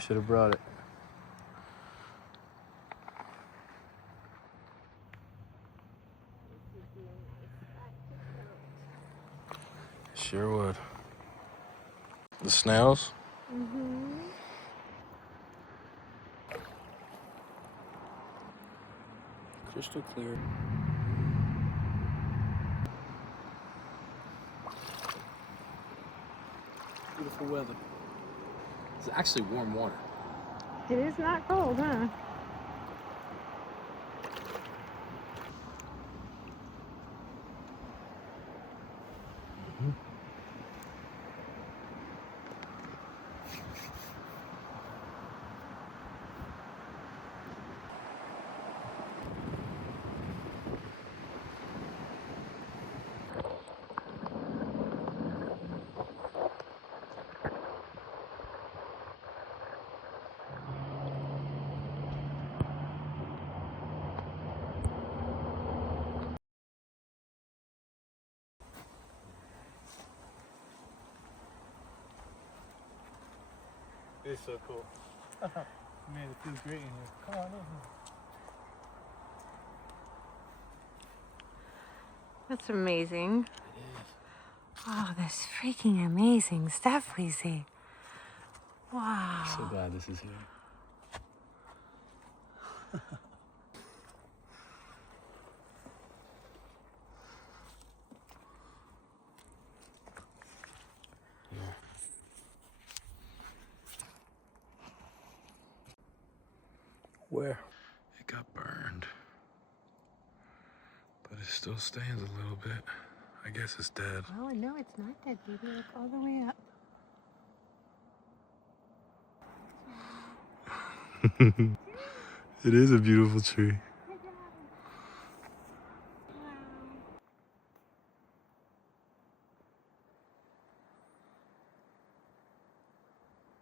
should have brought it. Sure would. The snails? Mm-hmm. Crystal clear. Beautiful weather. It's actually warm water. It is not cold, huh? It's so cool. Man, it feels great in here. Come on in. That's amazing. It is. Oh, this freaking amazing stuff we see. Wow. I'm so glad this is here. Where? It got burned. But it still stands a little bit. I guess it's dead. Oh, no, it's not dead, baby. Look all the way up. It is a beautiful tree.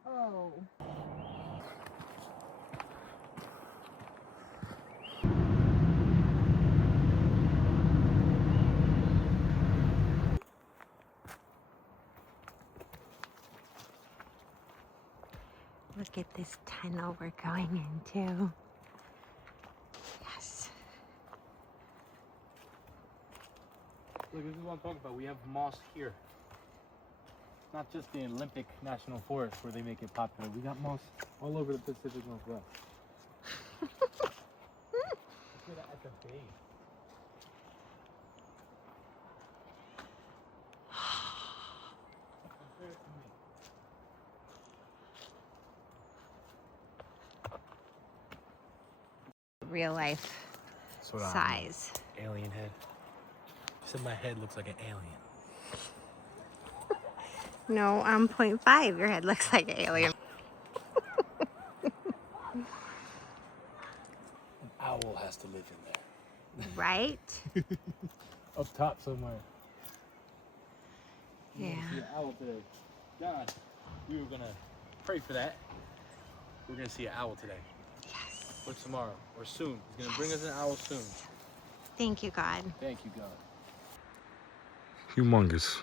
Oh. Look at this tunnel we're going into. Yes. Look, this is what I'm talking about. We have moss here. Not just the Olympic National Forest where they make it popular. We got moss all over the Pacific Northwest. Look at that at the base. Compare it to me. Real life That's what size. Alien head. You said my head looks like an alien. No, I'm 0.5. Your head looks like an alien. An owl has to live in there. Right? Up top somewhere. Yeah. See an owl today. John, we were gonna pray for that. We're gonna see an owl today. Yes. Or tomorrow. Or soon. He's gonna bring us an owl soon. Thank you, God. Thank you, God. Humongous.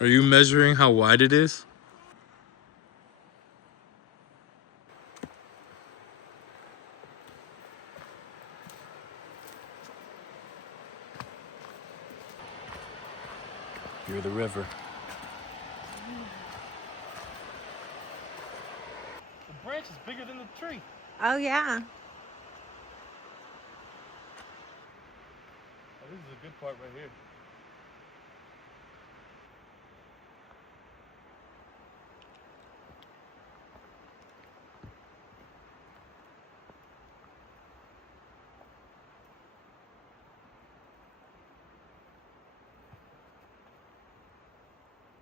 Are you measuring how wide it is? You're the river. The branch is bigger than the tree. Oh, yeah. Oh, this is a good part right here.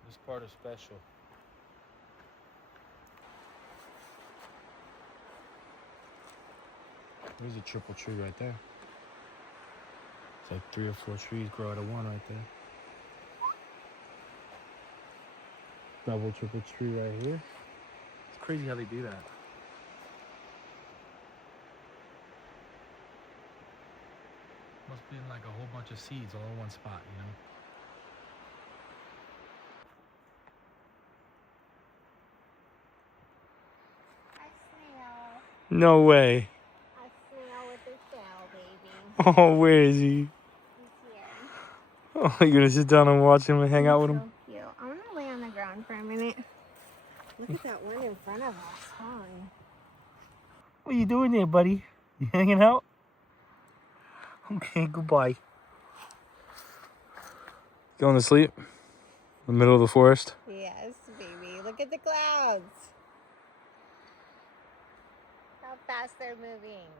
This part is special. There's a triple tree right there. It's like 3 or 4 trees grow out of one right there. Double, triple tree right here. It's crazy how they do that. Must be like a whole bunch of seeds all in one spot, you know? No way. A snail with a shell, baby. Oh, where is he? He's here. Oh, you're gonna sit down and watch him and hang out with him? So cute. I'm gonna lay on the ground for a minute. Look at that one in front of us. Hon. What are you doing there, buddy? You hanging out? Okay, goodbye. Going to sleep? In the middle of the forest? Yes, baby. Look at the clouds. How fast they're moving.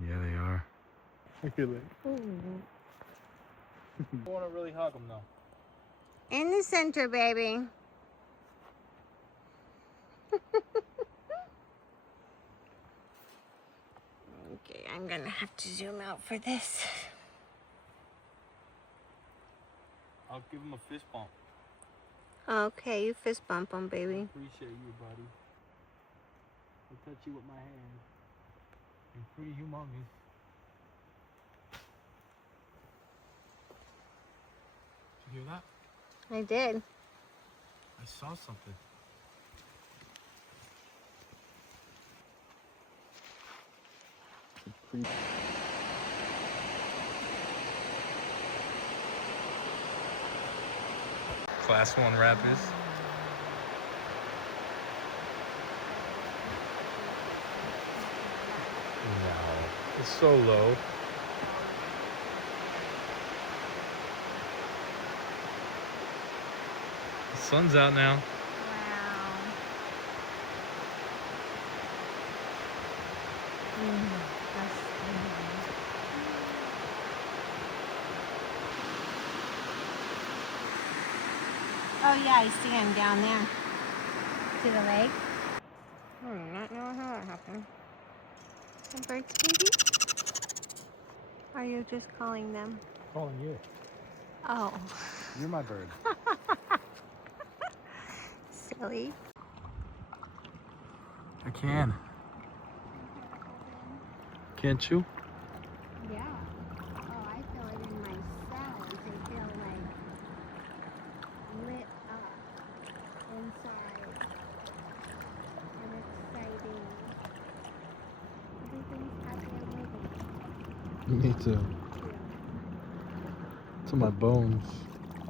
Yeah, they are. Look at it. I want to really hug them, though. In the center, baby. Okay, I'm gonna have to zoom out for this. I'll give him a fist bump. Okay, you fist bump him, baby. Appreciate you, buddy. I'll touch you with my hand. You're pretty humongous. Did you hear that? I did. I saw something. Class 1 rapids. No, it's so low. The sun's out now. Wow. Oh yeah, I see him down there. To the lake. I do not know how that happened. Some birds, baby? Are you just calling them? Calling you. Oh. You're my bird. Silly. I can. Can't you? Yeah. Oh, I feel it in my cells. I feel like lit up inside and exciting. Everything's happy and moving. Me too. To my bones. Yeah.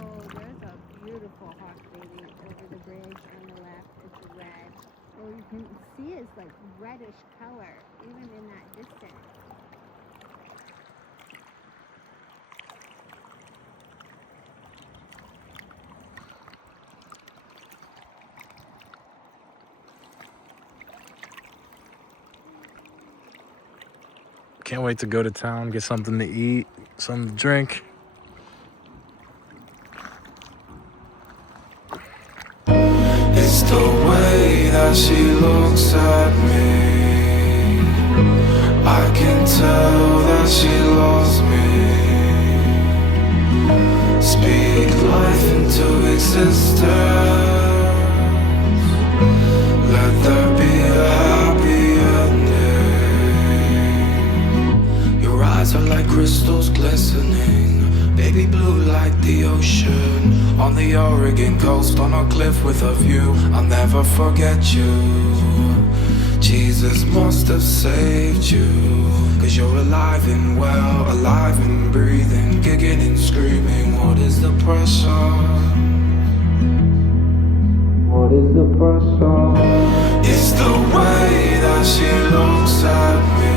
Oh, there's a beautiful hawk, baby, over the bridge on the left. It's red. Oh, you can see it's like reddish color, even in that distance. Can't wait to go to town, get something to eat, something to drink. It's the way that she looks at me. I can tell that she loves me. Speak life into existence. Let there be a happy ending. Your eyes are like crystals glistening, baby blue like the ocean. On the Oregon coast, on a cliff with a view, I'll never forget you. Jesus must have saved you, 'cause you're alive and well, alive and breathing, kicking and screaming. What is the pressure? What is the pressure? It's the way that she looks at me.